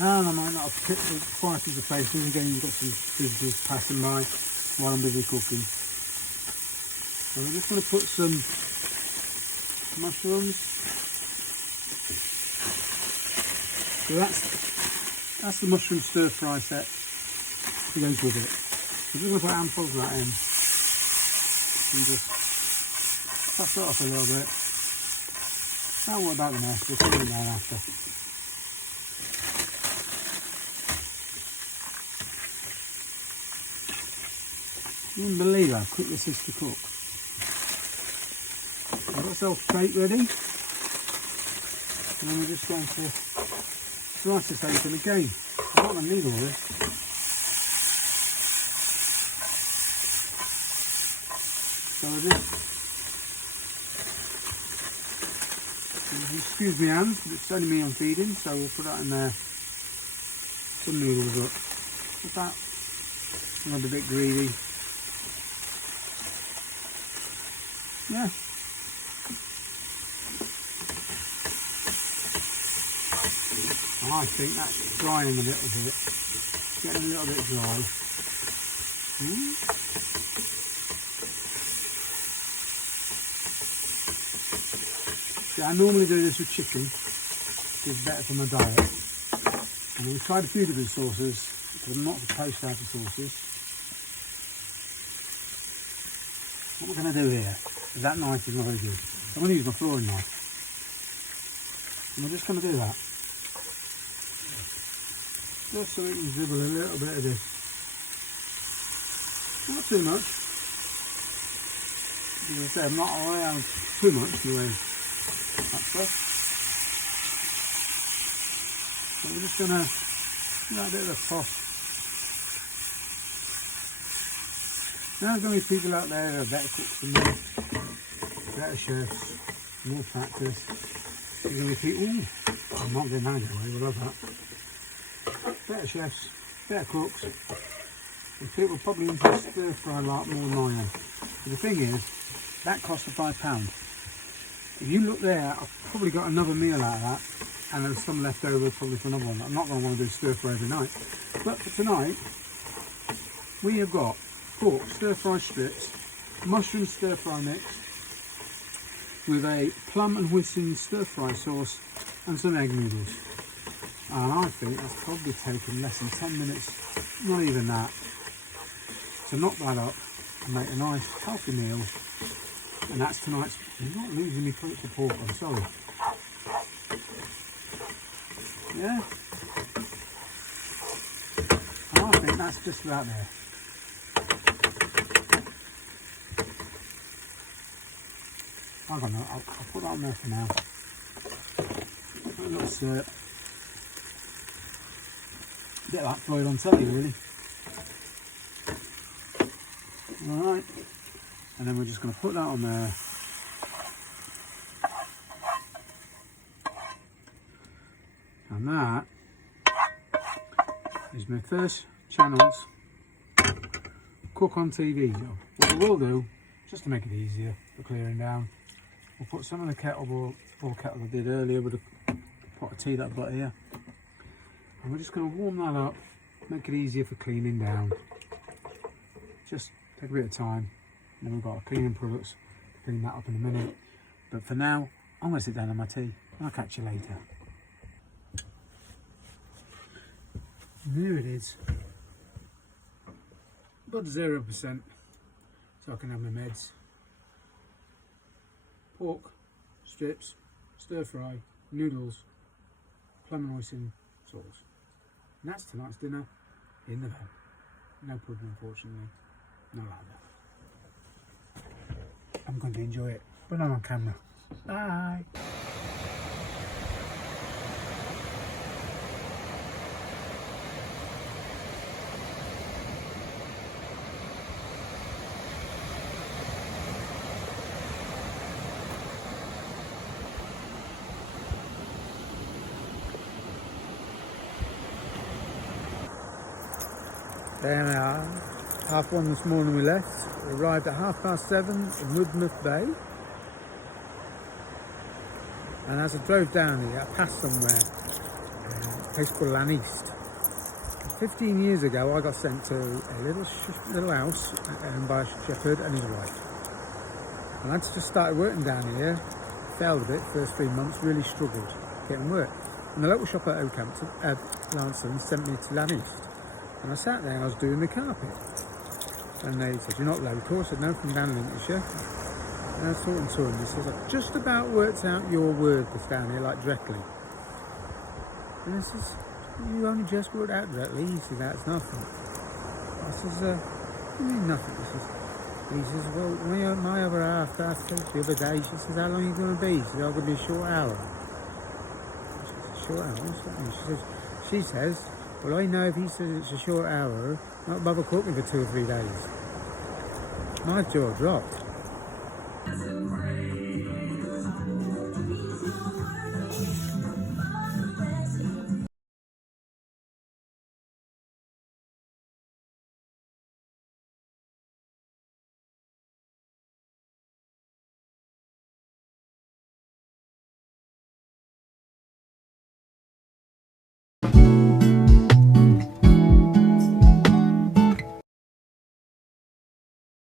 And I might not have picked it quite as a place. Again, you've got some visitors passing by while I'm busy cooking. So I'm just going to put some mushrooms. So that's the mushroom stir fry set to go with it. So I'm just going to put handfuls of that in and just toss it off a little bit. Don't worry about the mess, we'll put it in there after. You wouldn't believe how quick this is to cook. I've got ourselves plate ready. And then we're just going to slice this open again. I'm not going to need all this. So we're just, excuse me hands, but it's only me I'm feeding, so we'll put that in there. Some noodles up. Put that. I'm a bit greedy. Yeah. I think that's drying a little bit. Getting a little bit dry. See, I normally do this with chicken. It's better for my diet. And we've tried a few different sauces, because I'm not supposed to have the sauces. What we're going to do here is that knife is not very good. I'm going to use my flooring knife. And we're just going to do that. Just so we can dribble a little bit of this. Not too much. As I say, I'm not allowed too much anyway. That stuff. So we're just going to give that a bit of a toss. Now there's going to be people out there who are better cooks than me, better chefs, more practice. There's going to be people, I'm not getting that away, we love that. Better chefs, better cooks, and people probably into stir fry a lot more than I am. But the thing is, that costs £5. If you look there, I've probably got another meal out of that, and there's some left over probably for another one. I'm not going to want to do stir fry every night. But for tonight, we have got pork stir fry strips, mushroom stir fry mix with a plum and whiting stir fry sauce and some egg noodles. And I think that's probably taken less than 10 minutes, not even that, to knock that up and make a nice healthy meal. And that's tonight's. You're not losing me plate for pork, I'm sorry. Yeah? And I think that's just about there. I don't know, I'll put that on there for now. Put a little stir. A bit like Floyd on telly, really. Alright. And then we're just going to put that on there. And that is my first channel's cook on TV job. What we will do, just to make it easier for clearing down, we'll put some of the kettle I did earlier with a pot of tea that I've got here. And we're just going to warm that up, make it easier for cleaning down. Just take a bit of time. And then we've got our cleaning products to clean that up in a minute. But for now, I'm going to sit down on my tea and I'll catch you later. And here it is. About 0%, so I can have my meds. Pork, strips, stir fry, noodles, plum and hoisin sauce. And that's tonight's dinner in the van. No pudding, unfortunately. No ladder. I'm going to enjoy it, but not on camera. Bye! There we are, 1:30 this morning we left, we arrived at 7:30 in Woodmouth Bay, and as I drove down here I passed somewhere a place called Lan East. 15 years ago, I got sent to a little house owned by a shepherd and his wife. And I just started working down here, failed a bit, first 3 months, really struggled getting work. And the local shop at Oakhampton, Lanston, sent me to Lan East. And I sat there and I was doing the carpet. And they said, "You're not local?" I said, "No, from down Lincolnshire." And I was talking to him. He says, "I've just about worked out your word that's down here, like directly." And I says, "You only just worked out directly?" He said, "That's nothing." I says, "What do you mean nothing?" He says, "Well, my other half, I said the other day, she says, 'How long are you going to be?' He says, 'I'm going to be a short hour.'" I says, "A short hour? What's that mean?" She says, "Well, I know if he says it's a short hour, not bother cooking for 2 or 3 days." My jaw dropped.